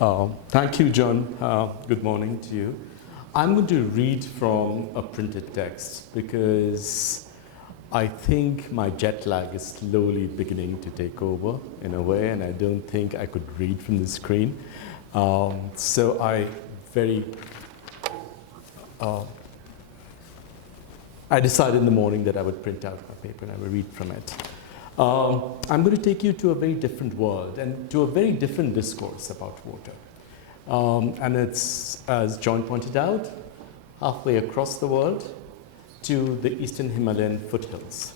Thank you, John. Good morning to you. I'm going to read from a printed text because I think my jet lag is slowly beginning to take over in a way, and I don't think I could read from the screen. So I decided in the morning that I would print out my paper and I would read from it. I'm going to take you to a very different world and to a very different discourse about water. And it's, as John pointed out, halfway across the world to the eastern Himalayan foothills.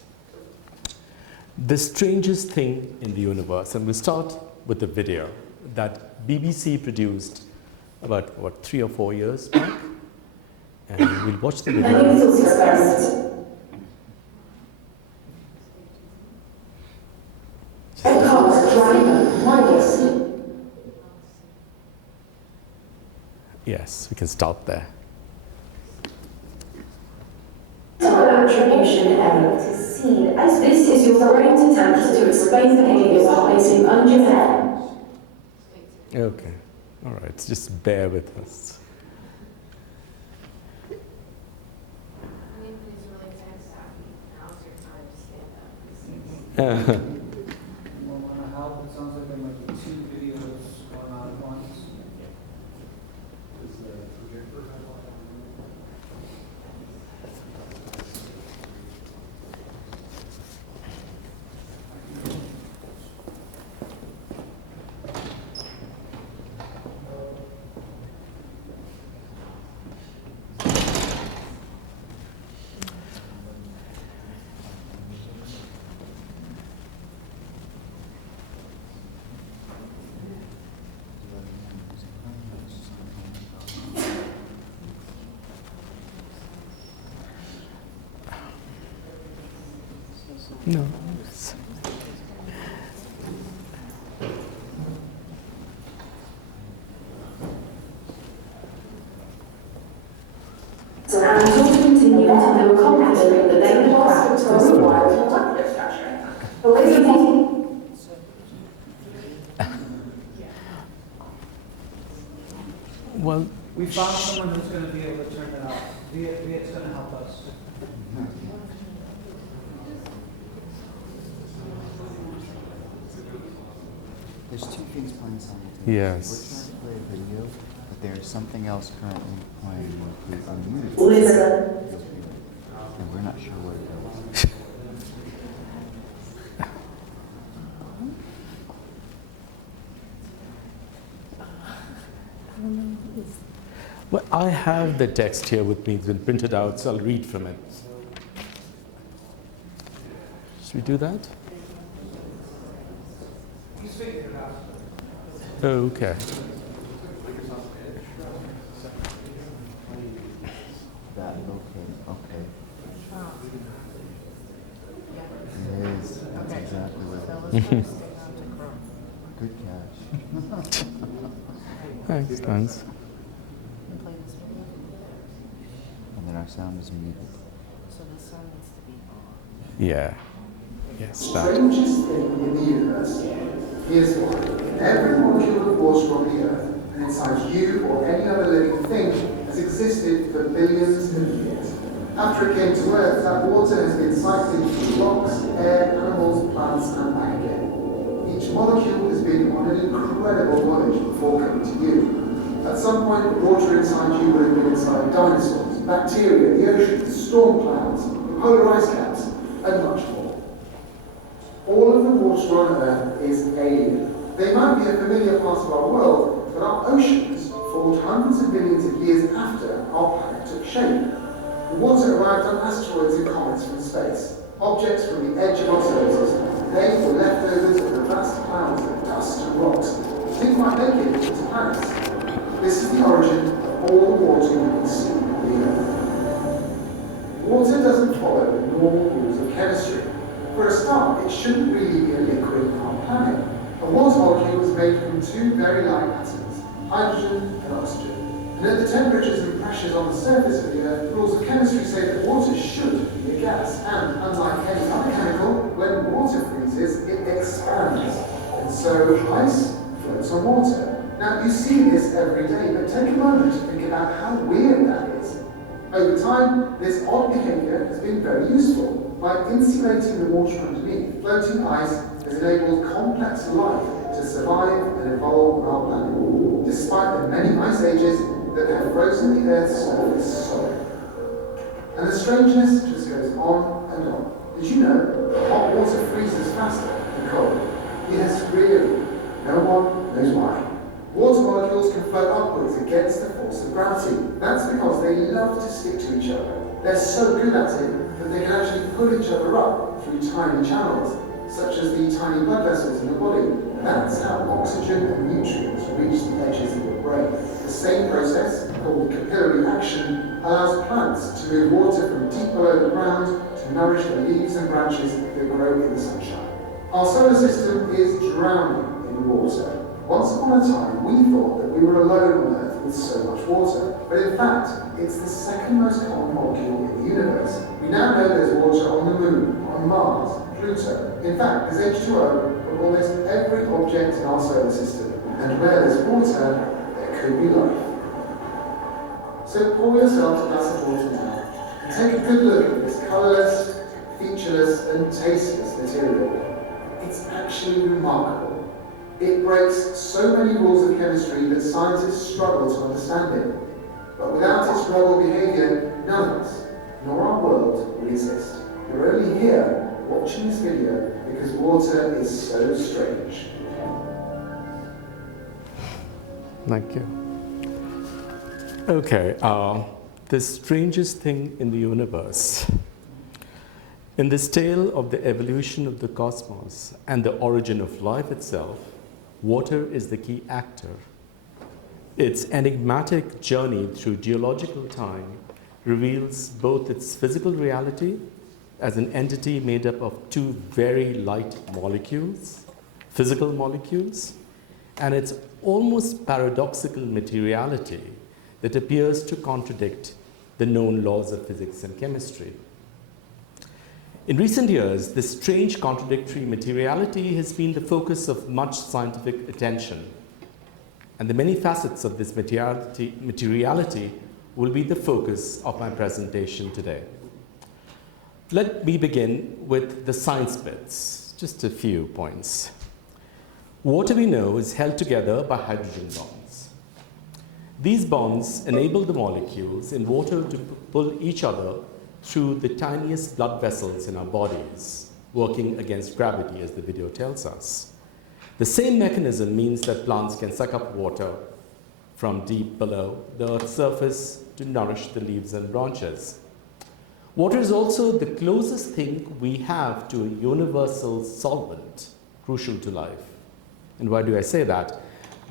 The strangest thing in the universe, and we'll start with the video that BBC produced about, 3 or 4 years back. And we'll watch the video. Yes, we can start there. Attribution error is seen as this is your direct attempt to explain the behaviors of placing undue hair. Okay, all right, just bear with us. Want to help? It sounds like there might be 2 videos going on at once. No. So Anindyo continued and they were confident that they would craft a required molecular structure. Well, We found someone who's going to be able to turn it off. Viet's going to help us. There's 2 things playing simultaneously. yes. We're trying to play a video, but there's something else currently playing with unmuted. And we're not sure what it is. Well, I have the text here with me. It's been printed out, so I'll read from it. Should we do that? Okay. That, okay. It is. That's exactly what it is. Good catch. Thanks, thanks. And then our sound is muted. So the sun needs to be on. Yeah. Yes, that. Strangest thing in the universe. Here's why. Every molecule of water on the Earth, and inside you or any other living thing, has existed for billions of years. After it came to Earth, that water has been cycling through rocks, air, animals, plants, and back again. Each molecule has been on an incredible voyage before coming to you. At some point, the water inside you would have been inside dinosaurs, bacteria, the oceans, storm clouds, the polar ice caps, and much more. All of the water on Earth is alien. They might be a familiar part of our world, but our oceans formed hundreds of millions of years after our planet took shape. The water arrived on asteroids and comets from space, objects from the edge of our solar. They were leftovers of the vast clouds of dust and rocks. Didn't quite make it into planets. This is the origin of all the water you can see on the Earth. Water doesn't follow the normal rules of chemistry. For a start, it shouldn't really be a liquid on our planet. A water molecule is made from 2 very light atoms, hydrogen and oxygen. And at the temperatures and pressures on the surface of the Earth, rules of chemistry say that water should be a gas. And unlike any other chemical, when water freezes, it expands. And so ice floats on water. Now, you see this every day, but take a moment to think about how weird that is. Over time, this odd behaviour has been very useful. By insulating the water underneath, floating ice has enabled complex life to survive and evolve on our planet, despite the many ice ages that have frozen the Earth's surface solid. And the strangeness just goes on and on. Did you know hot water freezes faster than cold? Yes, really. No one knows why. Water molecules can float upwards against the force of gravity. That's because they love to stick to each other. They're so good at it that they can actually pull each other up through tiny channels, such as the tiny blood vessels in the body. That's how oxygen and nutrients reach the edges of your brain. The same process, called capillary action, allows plants to move water from deep below the ground to nourish the leaves and branches that grow in the sunshine. Our solar system is drowning in water. Once upon a time, we thought that we were alone on Earth with so much water, but in fact, it's the second most common molecule in the universe. We now know there's water on the Moon, on Mars, Pluto. In fact, there's H2O from almost every object in our solar system, and where there's water, there could be life. So pour yourself a glass of water now, and take a good look at this colourless, featureless, and tasteless material. It's actually remarkable. It breaks so many rules of chemistry that scientists struggle to understand it. But without its rebel behaviour, none of us, nor our world, would exist. You're only here watching this video because water is so strange. Thank you. Okay, the strangest thing in the universe. In this tale of the evolution of the cosmos and the origin of life itself, water is the key actor. Its enigmatic journey through geological time reveals both its physical reality as an entity made up of two very light molecules, physical molecules, and its almost paradoxical materiality that appears to contradict the known laws of physics and chemistry. In recent years, this strange contradictory materiality has been the focus of much scientific attention, and the many facets of this materiality will be the focus of my presentation today. Let me begin with the science bits, just a few points. Water, we know, is held together by hydrogen bonds. These bonds enable the molecules in water to pull each other through the tiniest blood vessels in our bodies, working against gravity, as the video tells us. The same mechanism means that plants can suck up water from deep below the Earth's surface to nourish the leaves and branches. Water is also the closest thing we have to a universal solvent, crucial to life. And why do I say that?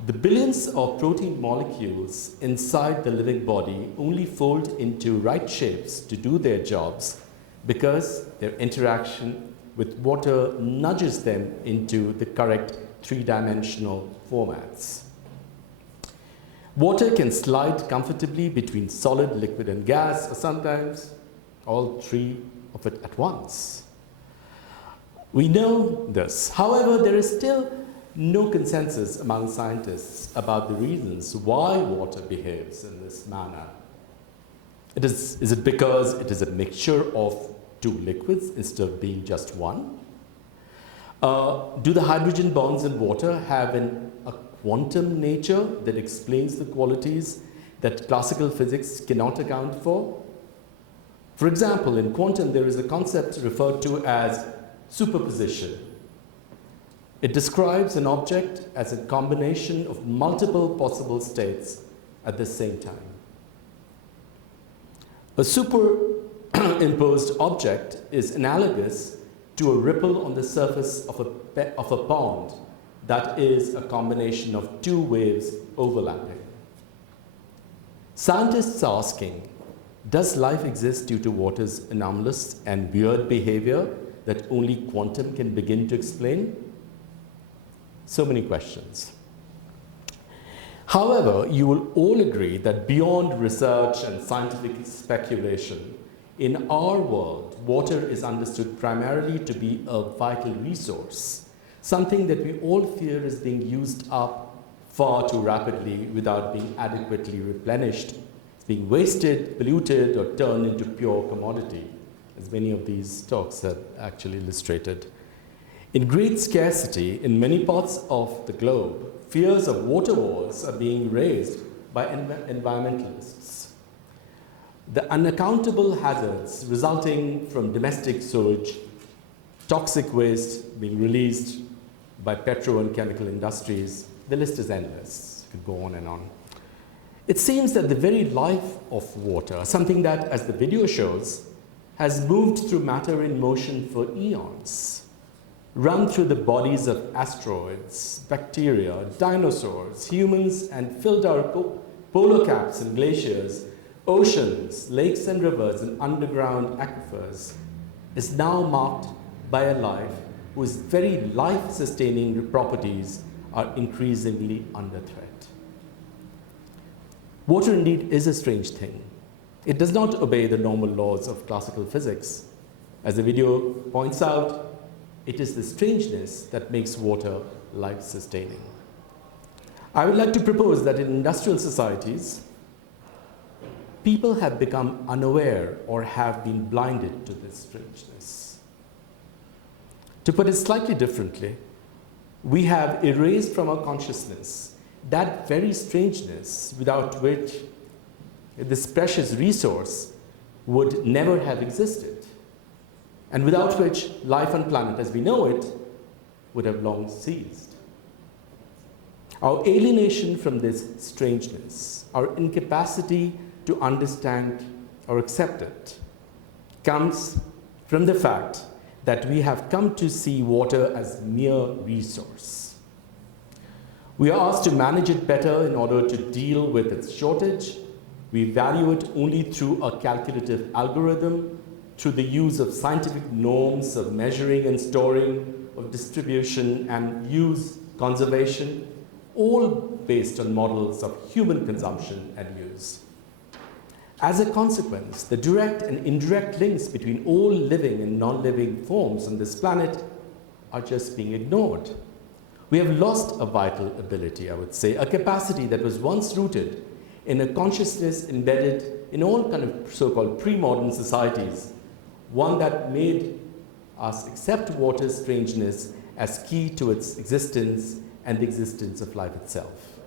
The billions of protein molecules inside the living body only fold into right shapes to do their jobs because their interaction with water nudges them into the correct three-dimensional formats. Water can slide comfortably between solid, liquid, and gas, or sometimes all three of it at once. We know this. However, there is still no consensus among scientists about the reasons why water behaves in this manner. Is it because it is a mixture of two liquids instead of being just one? Do the hydrogen bonds in water have a quantum nature that explains the qualities that classical physics cannot account for? For example, in quantum, there is a concept referred to as superposition. It describes an object as a combination of multiple possible states at the same time. A superimposed object is analogous to a ripple on the surface of a pond that is a combination of two waves overlapping. Scientists are asking, does life exist due to water's anomalous and weird behavior that only quantum can begin to explain? So many questions. However, you will all agree that beyond research and scientific speculation, in our world, water is understood primarily to be a vital resource, something that we all fear is being used up far too rapidly without being adequately replenished. It's being wasted, polluted, or turned into pure commodity, as many of these talks have actually illustrated. In great scarcity in many parts of the globe, fears of water wars are being raised by environmentalists. The unaccountable hazards resulting from domestic sewage, toxic waste being released by petro and chemical industries, the list is endless. It could go on and on. It seems that the very life of water, something that, as the video shows, has moved through matter in motion for eons, run through the bodies of asteroids, bacteria, dinosaurs, humans, and filled our polar caps and glaciers, oceans, lakes and rivers, and underground aquifers, is now marked by a life whose very life-sustaining properties are increasingly under threat. Water indeed is a strange thing. It does not obey the normal laws of classical physics. As the video points out, it is the strangeness that makes water life-sustaining. I would like to propose that in industrial societies, people have become unaware or have been blinded to this strangeness. To put it slightly differently, we have erased from our consciousness that very strangeness without which this precious resource would never have existed, and without which life on planet as we know it would have long ceased. Our alienation from this strangeness, our incapacity to understand or accept it, comes from the fact that we have come to see water as mere resource. We are asked to manage it better in order to deal with its shortage. We value it only through a calculative algorithm, through the use of scientific norms of measuring and storing, of distribution and use, conservation, all based on models of human consumption and use. As a consequence, the direct and indirect links between all living and non-living forms on this planet are just being ignored. We have lost a vital ability, I would say, a capacity that was once rooted in a consciousness embedded in all kind of so-called pre-modern societies, one that made us accept water's strangeness as key to its existence and the existence of life itself.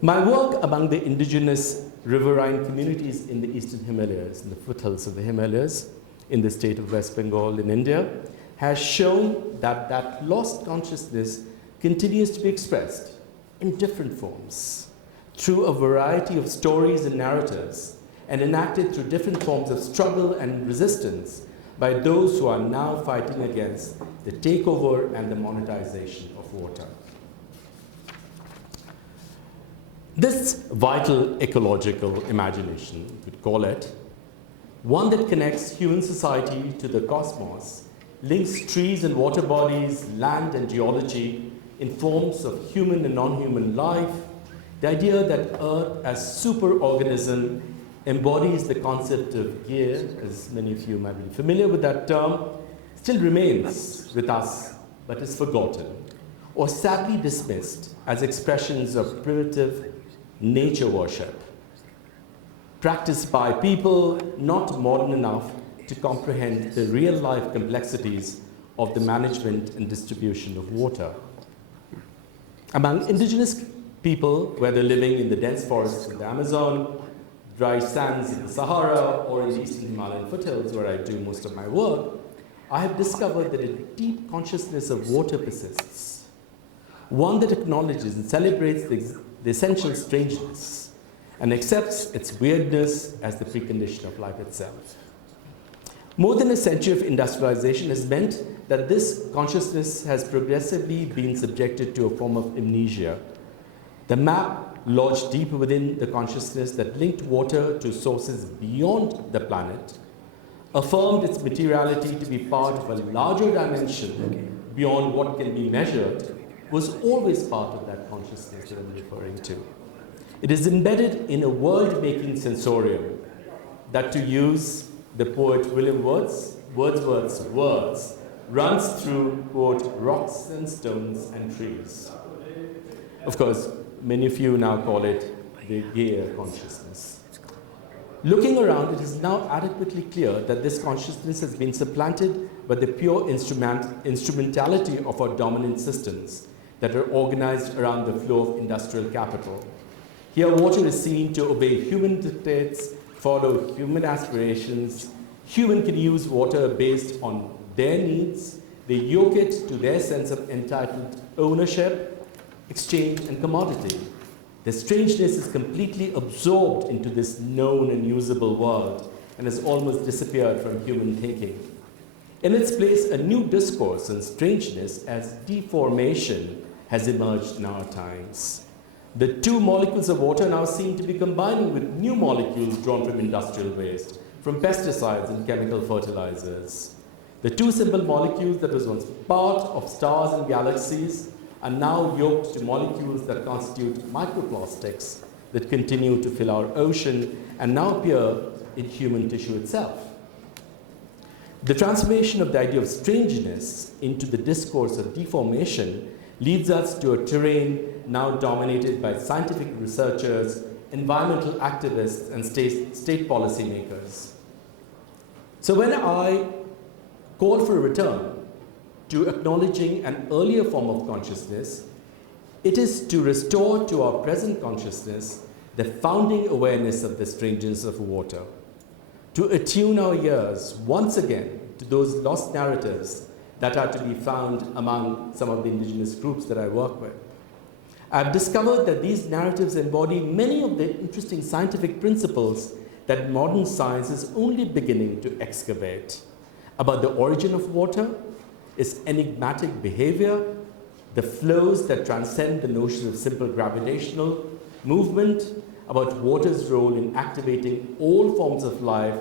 My work among the indigenous riverine communities in the eastern Himalayas, in the foothills of the Himalayas, in the state of West Bengal in India, has shown that that lost consciousness continues to be expressed in different forms, through a variety of stories and narratives, and enacted through different forms of struggle and resistance by those who are now fighting against the takeover and the monetization of water. This vital ecological imagination, we could call it, one that connects human society to the cosmos, links trees and water bodies, land and geology in forms of human and non-human life, the idea that Earth as superorganism embodies the concept of gear, as many of you might be familiar with that term, still remains with us, but is forgotten, or sadly dismissed as expressions of primitive nature worship, practiced by people not modern enough to comprehend the real-life complexities of the management and distribution of water. Among indigenous people, whether living in the dense forests of the Amazon, dry sands in the Sahara, or in the eastern Himalayan foothills, where I do most of my work, I have discovered that a deep consciousness of water persists, one that acknowledges and celebrates the essential strangeness and accepts its weirdness as the precondition of life itself. More than a century of industrialization has meant that this consciousness has progressively been subjected to a form of amnesia. The map lodged deep within the consciousness that linked water to sources beyond the planet affirmed its materiality to be part of a larger dimension beyond what can be measured, was always part of that consciousness that I'm referring to. It is embedded in a world-making sensorium that, to use the poet William Wordsworth's words, runs through, quote, rocks and stones and trees. Of course, many of you now call it the Gaia consciousness. Looking around, it is now adequately clear that this consciousness has been supplanted by the pure instrumentality of our dominant systems that are organized around the flow of industrial capital. Here, water is seen to obey human dictates, follow human aspirations. Human can use water based on their needs. They yoke it to their sense of entitled ownership, exchange, and commodity. The strangeness is completely absorbed into this known and usable world and has almost disappeared from human thinking. In its place, a new discourse on strangeness as deformation has emerged in our times. The two molecules of water now seem to be combining with new molecules drawn from industrial waste, from pesticides and chemical fertilizers. The two simple molecules that was once part of stars and galaxies are now yoked to molecules that constitute microplastics that continue to fill our ocean and now appear in human tissue itself. The transformation of the idea of strangeness into the discourse of deformation leads us to a terrain now dominated by scientific researchers, environmental activists, and state policy makers. So when I call for a return to acknowledging an earlier form of consciousness, it is to restore to our present consciousness the founding awareness of the strangeness of water, to attune our ears once again to those lost narratives that are to be found among some of the indigenous groups that I work with. I've discovered that these narratives embody many of the interesting scientific principles that modern science is only beginning to excavate about the origin of water, its enigmatic behavior, the flows that transcend the notion of simple gravitational movement, about water's role in activating all forms of life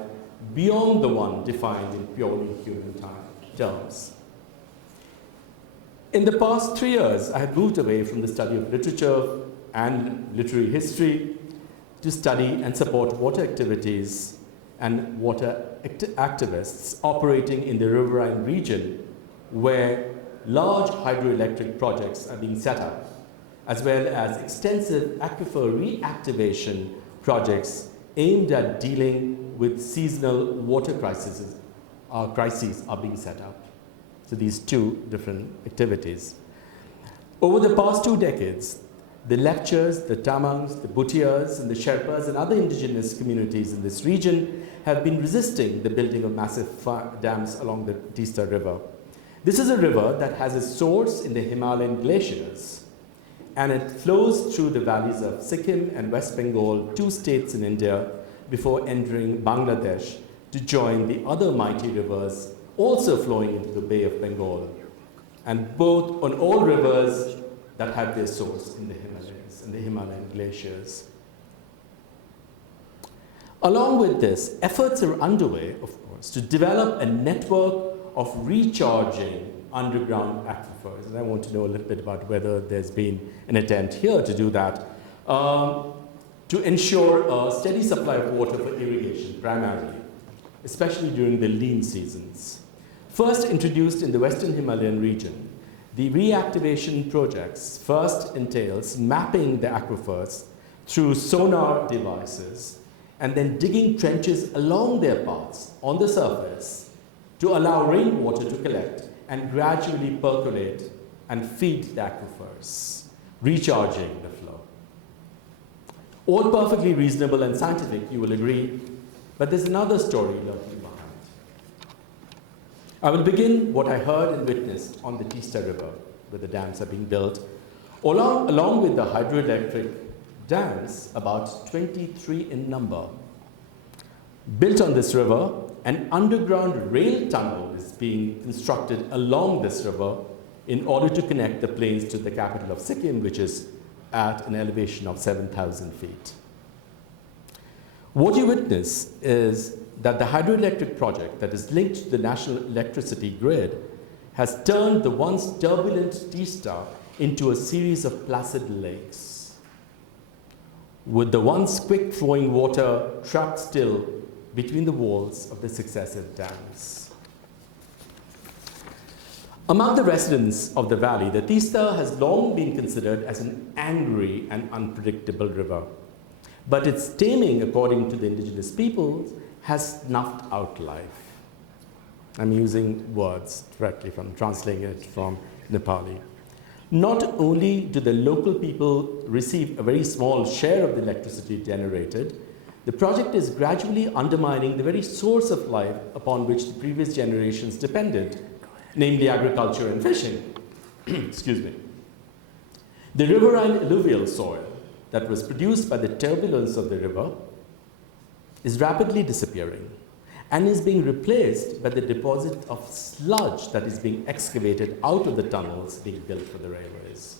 beyond the one defined in purely human terms. In the past 3 years, I have moved away from the study of literature and literary history to study and support water activities and water activists operating in the Riverine region, where large hydroelectric projects are being set up, as well as extensive aquifer reactivation projects aimed at dealing with seasonal water crises are being set up. So these two different activities. Over the past 2 decades, the Lepchas, the Tamangs, the Bhutias, and the Sherpas and other indigenous communities in this region have been resisting the building of massive dams along the Teesta River. This is a river that has its source in the Himalayan glaciers, and it flows through the valleys of Sikkim and West Bengal, 2 states in India, before entering Bangladesh to join the other mighty rivers also flowing into the Bay of Bengal, and both on all rivers that have their source in the Himalayas and the Himalayan glaciers. Along with this, efforts are underway, of course, to develop a network of recharging underground aquifers. And I want to know a little bit about whether there's been an attempt here to do that, to ensure a steady supply of water for irrigation, primarily, especially during the lean seasons. First introduced in the Western Himalayan region, the reactivation projects first entails mapping the aquifers through sonar devices and then digging trenches along their paths on the surface to allow rainwater to collect and gradually percolate and feed the aquifers, recharging the flow. All perfectly reasonable and scientific, you will agree, but there's another story lurking behind. I will begin what I heard and witnessed on the Teesta River, where the dams are being built, along with the hydroelectric dams, about 23 in number. Built on this river, an underground rail tunnel is being constructed along this river in order to connect the plains to the capital of Sikkim, which is at an elevation of 7,000 feet. What you witness is that the hydroelectric project that is linked to the national electricity grid has turned the once turbulent Teesta into a series of placid lakes, with the once quick-flowing water trapped still between the walls of the successive dams. Among the residents of the valley, the Tista has long been considered as an angry and unpredictable river. But its taming, according to the indigenous peoples, has snuffed out life. I'm using words directly from translating it from Nepali. Not only do the local people receive a very small share of the electricity generated, the project is gradually undermining the very source of life upon which the previous generations depended, namely agriculture and fishing. Excuse me. The riverine alluvial soil that was produced by the turbulence of the river is rapidly disappearing and is being replaced by the deposit of sludge that is being excavated out of the tunnels being built for the railways.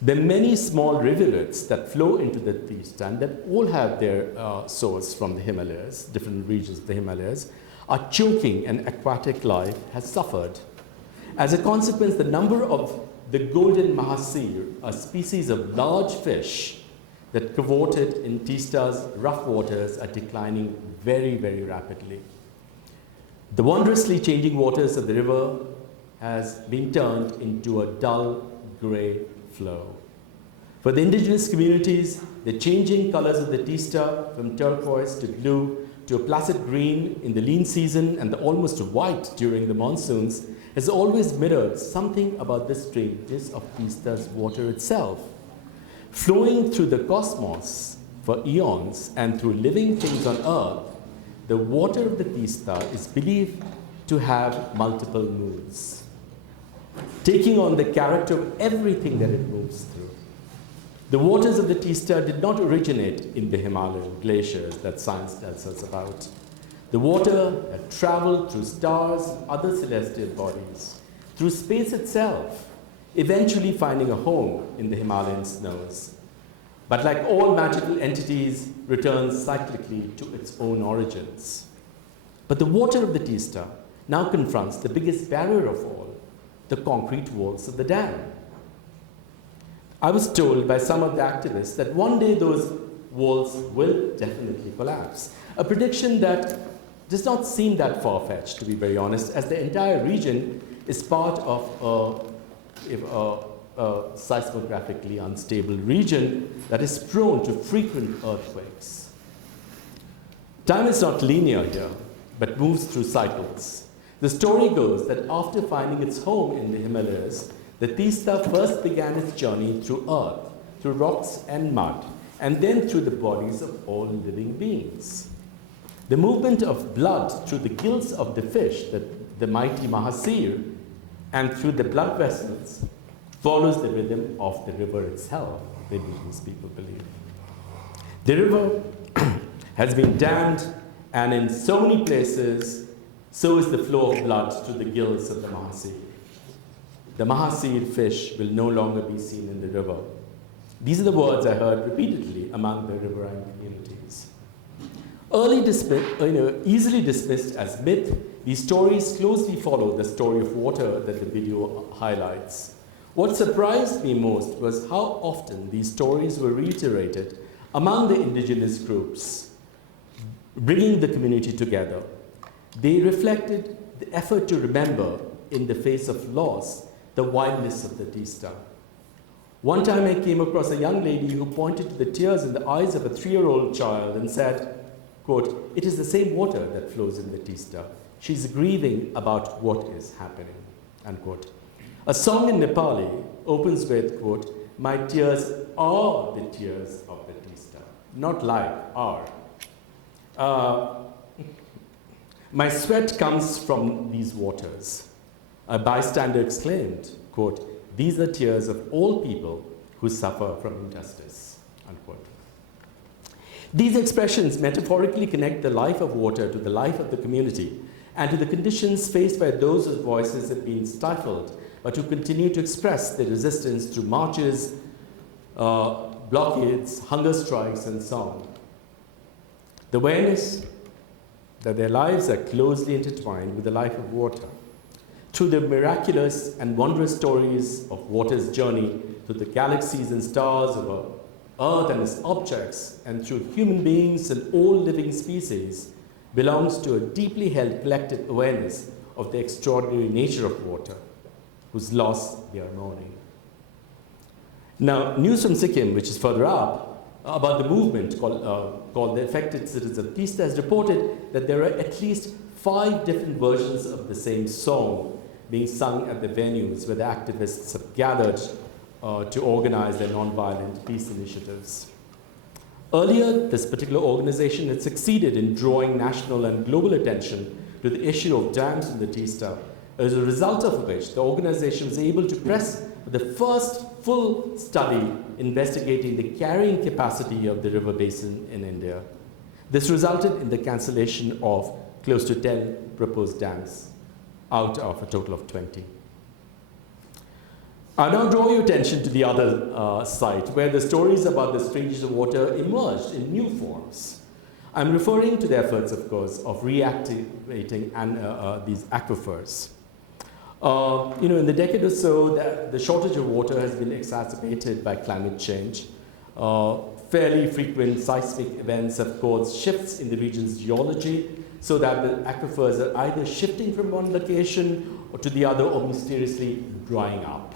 The many small rivulets that flow into the Tista and that all have their source from the Himalayas, different regions of the Himalayas, are choking and aquatic life has suffered. As a consequence, the number of the golden mahasir, a species of large fish that cavorted in Tista's rough waters, are declining very, very rapidly. The wondrously changing waters of the river has been turned into a dull grey flow. For the indigenous communities, the changing colors of the Tista from turquoise to blue to a placid green in the lean season and the almost white during the monsoons has always mirrored something about the strangeness of Tista's water itself. Flowing through the cosmos for eons and through living things on earth, the water of the Tista is believed to have multiple moods, taking on the character of everything that it moves through. The waters of the Tista did not originate in the Himalayan glaciers that science tells us about. The water had traveled through stars and other celestial bodies, through space itself, eventually finding a home in the Himalayan snows. But like all magical entities, returns cyclically to its own origins. But the water of the Tista now confronts the biggest barrier of all, the concrete walls of the dam. I was told by some of the activists that one day those walls will definitely collapse. A prediction that does not seem that far-fetched, to be very honest, as the entire region is part of a seismographically unstable region that is prone to frequent earthquakes. Time is not linear here, but moves through cycles. The story goes that after finding its home in the Himalayas, the Tista first began its journey through earth, through rocks and mud, and then through the bodies of all living beings. The movement of blood through the gills of the fish, the mighty mahasir, and through the blood vessels follows the rhythm of the river itself, the indigenous people believe. The river has been dammed, and in so many places, so is the flow of blood through the gills of the mahasir. The mahasir fish will no longer be seen in the river. These are the words I heard repeatedly among the riverine communities. Easily dismissed as myth, these stories closely follow the story of water that the video highlights. What surprised me most was how often these stories were reiterated among the indigenous groups, bringing the community together. They reflected the effort to remember, in the face of loss, the wildness of the Tista. One time I came across a young lady who pointed to the tears in the eyes of a 3-year-old child and said, quote, "It is the same water that flows in the Tista. She's grieving about what is happening," unquote. A song in Nepali opens with, quote, "My tears are the tears of the Tista," not like are. "My sweat comes from these waters." A bystander exclaimed, quote, "These are tears of all people who suffer from injustice," unquote. These expressions metaphorically connect the life of water to the life of the community and to the conditions faced by those whose voices have been stifled, but who continue to express their resistance through marches, blockades, hunger strikes, and so on. The awareness that their lives are closely intertwined with the life of water. Through the miraculous and wondrous stories of water's journey through the galaxies and stars of Earth and its objects, and through human beings and all living species, belongs to a deeply held collective awareness of the extraordinary nature of water, whose loss they are mourning. Now, news from Sikkim, which is further up, about the movement called the Affected Citizens of Teesta, has reported that there are at least 5 different versions of the same song being sung at the venues where the activists have gathered to organize their nonviolent peace initiatives. Earlier, this particular organization had succeeded in drawing national and global attention to the issue of dams in the Teesta, as a result of which the organization was able to press for the first full study investigating the carrying capacity of the river basin in India. This resulted in the cancellation of close to 10 proposed dams out of a total of 20. I now draw your attention to the other side, where the stories about the strangeness of water emerged in new forms. I'm referring to the efforts, of course, of reactivating these aquifers. In the decade or so, the shortage of water has been exacerbated by climate change. Fairly frequent seismic events have caused shifts in the region's geology, so that the aquifers are either shifting from one location or to the other, or mysteriously drying up.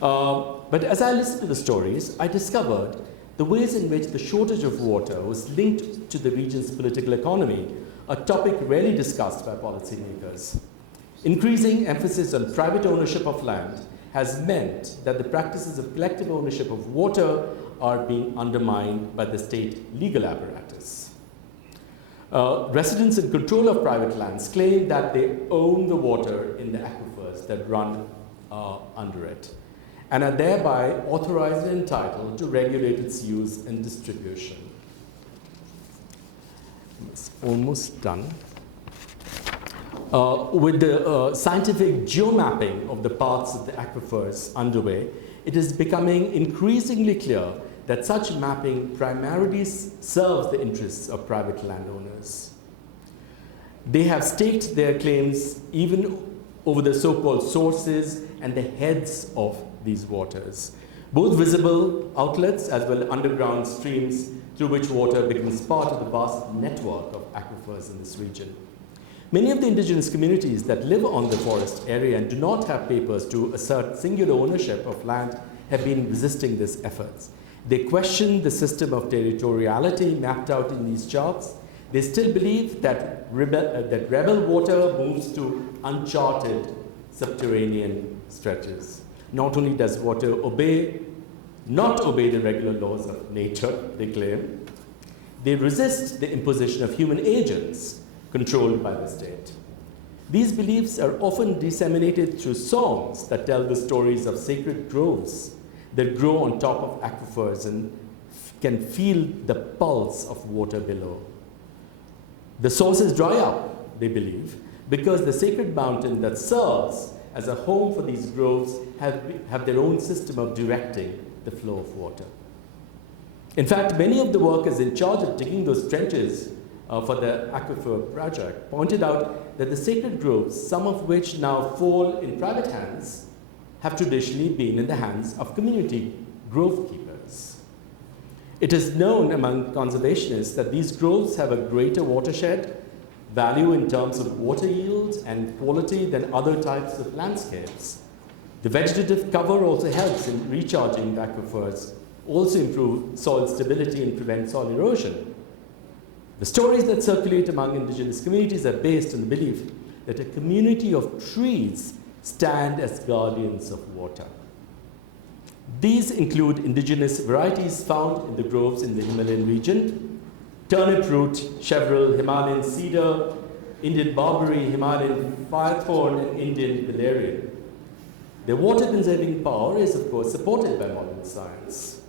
But as I listened to the stories, I discovered the ways in which the shortage of water was linked to the region's political economy, a topic rarely discussed by policymakers. Increasing emphasis on private ownership of land has meant that the practices of collective ownership of water are being undermined by the state legal apparatus. Residents in control of private lands claim that they own the water in the aquifers that run under it, and are thereby authorized and entitled to regulate its use and distribution. It's almost done. With the scientific geomapping of the parts of the aquifers underway, it is becoming increasingly clear that such mapping primarily serves the interests of private landowners. They have staked their claims even over the so-called sources and the heads of these waters, both visible outlets as well as underground streams through which water becomes part of the vast network of aquifers in this region. Many of the indigenous communities that live on the forest area and do not have papers to assert singular ownership of land have been resisting these efforts. They question the system of territoriality mapped out in these charts. They still believe that rebel water moves to uncharted subterranean stretches. Not only does water not obey the regular laws of nature, they claim, they resist the imposition of human agents controlled by the state. These beliefs are often disseminated through songs that tell the stories of sacred groves that grow on top of aquifers and can feel the pulse of water below. The sources dry up, they believe, because the sacred mountain that serves as a home for these groves have their own system of directing the flow of water. In fact, many of the workers in charge of digging those trenches for the aquifer project pointed out that the sacred groves, some of which now fall in private hands, have traditionally been in the hands of community grove keepers. It is known among conservationists that these groves have a greater watershed value in terms of water yield and quality than other types of landscapes. The vegetative cover also helps in recharging the aquifers, also improve soil stability and prevent soil erosion. The stories that circulate among indigenous communities are based on the belief that a community of trees stand as guardians of water. These include indigenous varieties found in the groves in the Himalayan region: turnip root, chevril, Himalayan cedar, Indian barberry, Himalayan firethorn, and Indian valerian. Their water-conserving power is, of course, supported by modern science.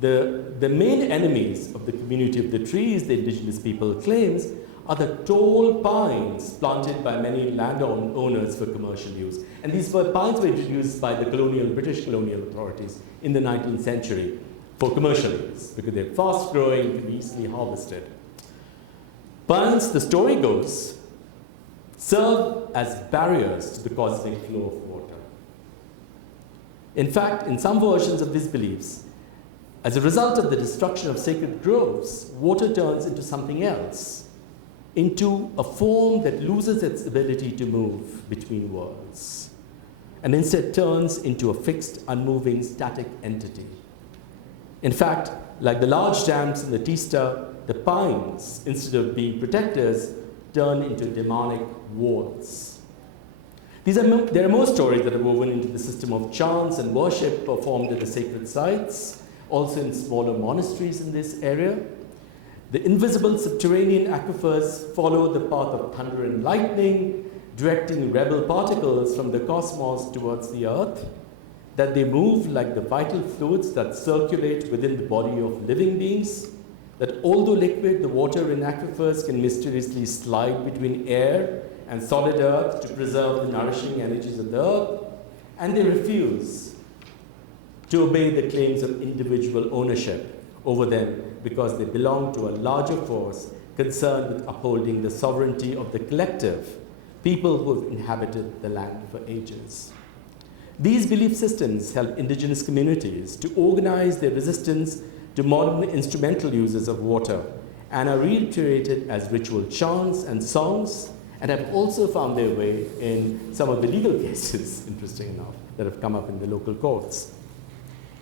The main enemies of the community of the trees, the indigenous people claims, are the tall pines planted by many landowners for commercial use. And these pines were introduced by the British colonial authorities in the 19th century for commercial use, because they're fast-growing, can be easily harvested. Pines, the story goes, serve as barriers to the cosmic flow of water. In fact, in some versions of these beliefs, as a result of the destruction of sacred groves, water turns into something else. into a form that loses its ability to move between worlds and instead turns into a fixed, unmoving, static entity. In fact, like the large dams in the Tista, the pines, instead of being protectors, turn into demonic wards. There are more stories that are woven into the system of chants and worship performed at the sacred sites, also in smaller monasteries in this area. The invisible subterranean aquifers follow the path of thunder and lightning, directing rebel particles from the cosmos towards the earth, that they move like the vital fluids that circulate within the body of living beings, that although liquid, the water in aquifers can mysteriously slide between air and solid earth to preserve the nourishing energies of the earth, and they refuse to obey the claims of individual ownership over them because they belong to a larger force concerned with upholding the sovereignty of the collective, people who have inhabited the land for ages. These belief systems help indigenous communities to organize their resistance to modern instrumental uses of water and are reiterated as ritual chants and songs, and have also found their way in some of the legal cases, interesting enough, that have come up in the local courts.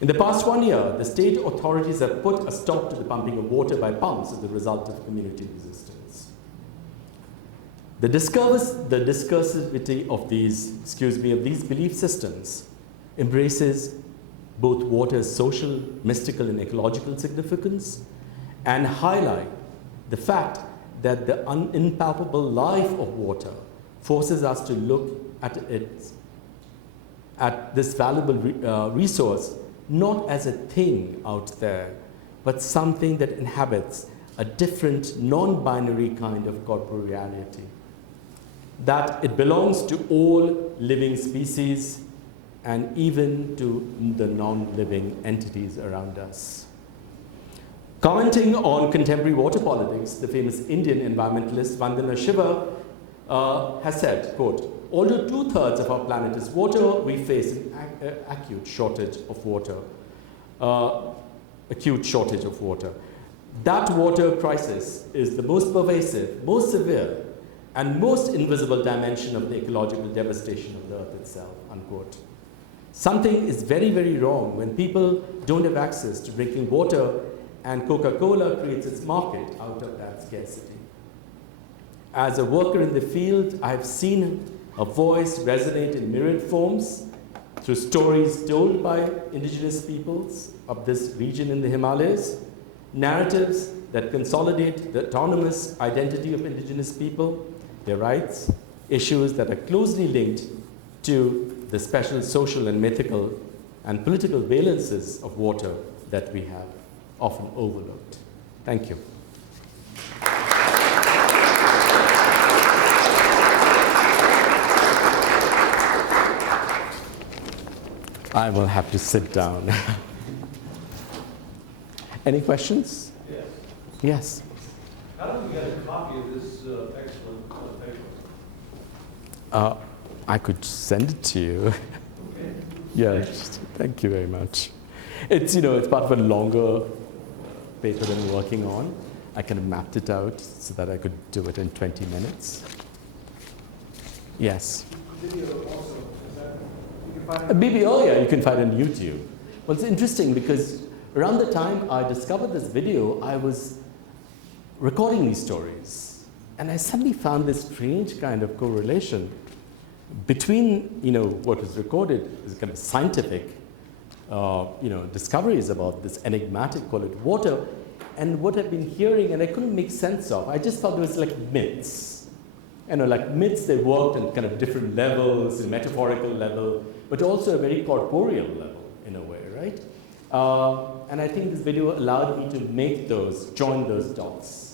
In the past 1 year, the state authorities have put a stop to the pumping of water by pumps as a result of community resistance. The discursivity of these belief systems embraces both water's social, mystical, and ecological significance, and highlight the fact that the impalpable life of water forces us to look at this valuable resource not as a thing out there, but something that inhabits a different, non-binary kind of corporeality. That it belongs to all living species and even to the non-living entities around us. Commenting on contemporary water politics, the famous Indian environmentalist Vandana Shiva has said, quote, "Although 2/3 of our planet is water, we face an acute shortage of water. That water crisis is the most pervasive, most severe, and most invisible dimension of the ecological devastation of the earth itself," unquote. Something is very, very wrong when people don't have access to drinking water and Coca-Cola creates its market out of that scarcity. As a worker in the field, I've seen a voice resonate in myriad forms through stories told by indigenous peoples of this region in the Himalayas, narratives that consolidate the autonomous identity of indigenous people, their rights, issues that are closely linked to the special social and mythical and political valences of water that we have often overlooked. Thank you. I will have to sit down. Any questions? Yes. Yes. How do we get a copy of this excellent paper? I could send it to you. Okay. Yes, thank you very much. It's, it's part of a longer paper that I'm working on. I kind of mapped it out so that I could do it in 20 minutes. Yes. Video also, is that, you can find Yeah, you can find it on YouTube. Well, it's interesting because around the time I discovered this video, I was recording these stories. And I suddenly found this strange kind of correlation between, what was recorded as kind of scientific, discoveries about this enigmatic, call it water, and what I've been hearing, and I couldn't make sense of. I just thought it was like myths. Like myths, they worked on kind of different levels, a metaphorical level, but also a very corporeal level in a way, right? And I think this video allowed me to join those dots.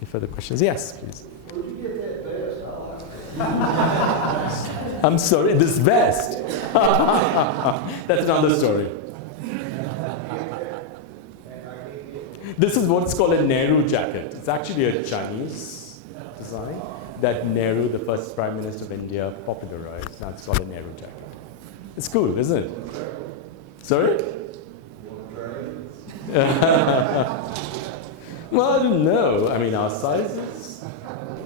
Any further questions? Yes, please. Where'd you get that vest? I'm sorry, this vest. That's another story. This is what's called a Nehru jacket. It's actually a Chinese design that Nehru, the first Prime Minister of India, popularized. Now it's called a Nehru jacket. It's cool, isn't it? Sorry? Well, I don't know. I mean, our sizes.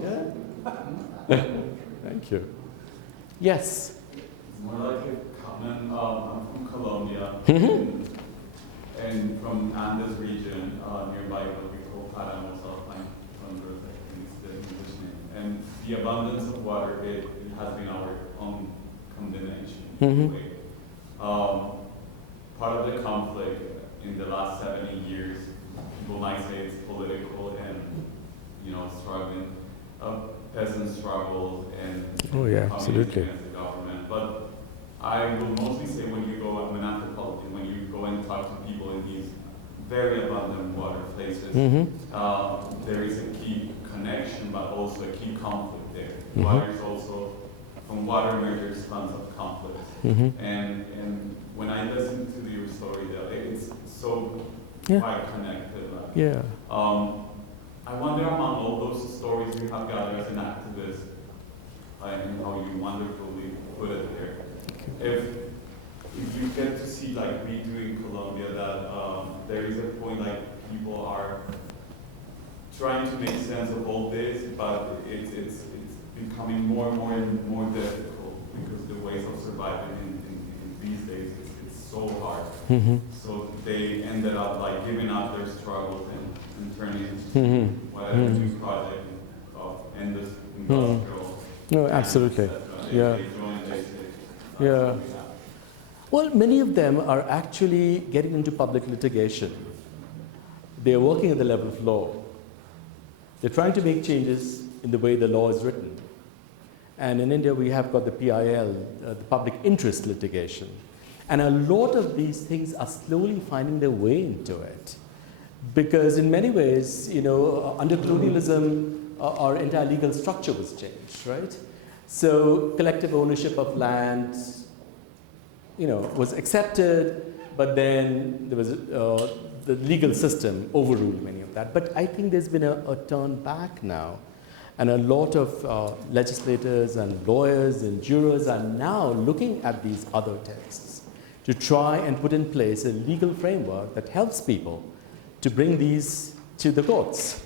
Yeah. Thank you. Yes. It's more like a comment. I'm from Colombia, and from Andes region, nearby what we call Paramos Alpine Tundra, I think is the English name. And the abundance of water, it has been our own condemnation in a way. Part of the conflict in the last 70 years, people might say it's political and, struggling, peasant struggles and absolutely. against the government. But I will mostly say when you go, I'm an anthropologist, when you go and talk to people in these very abundant water places, there is a key connection, but also a key conflict there. Water is also, from water measures, tons of conflict. And when I listen to your story, it's so quite connected. I wonder among all those stories you have gathered as an activist, and how you wonderfully put it there. If you get to see, like we do in Colombia, that there is a point like people are trying to make sense of all this, but it's becoming more and more difficult because the ways of surviving in these days it's so hard. So they ended up like giving up their struggles and turning into whatever new project of endless industrial. No, absolutely. They join, they say, Well, many of them are actually getting into public litigation. They are working at the level of law. They're trying to make changes in the way the law is written. And in India, we have got the PIL, the public interest litigation. And a lot of these things are slowly finding their way into it. Because in many ways, under colonialism, our entire legal structure was changed, right? So collective ownership of land, was accepted, but then there was the legal system overruled many of that. But I think there's been a turn back now. And a lot of legislators and lawyers and jurors are now looking at these other texts to try and put in place a legal framework that helps people to bring these to the courts.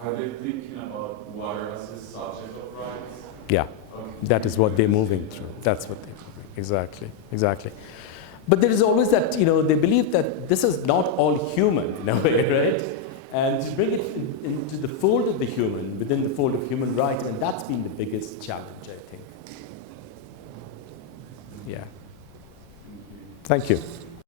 Are they thinking about water as a subject of rights? Yeah, Okay. that is what they're moving through. That's what they're moving. Exactly. But there is always that, they believe that this is not all human in a way, right? And to bring it into the fold of the human, within the fold of human rights, and that's been the biggest challenge, I think. Yeah. Thank you.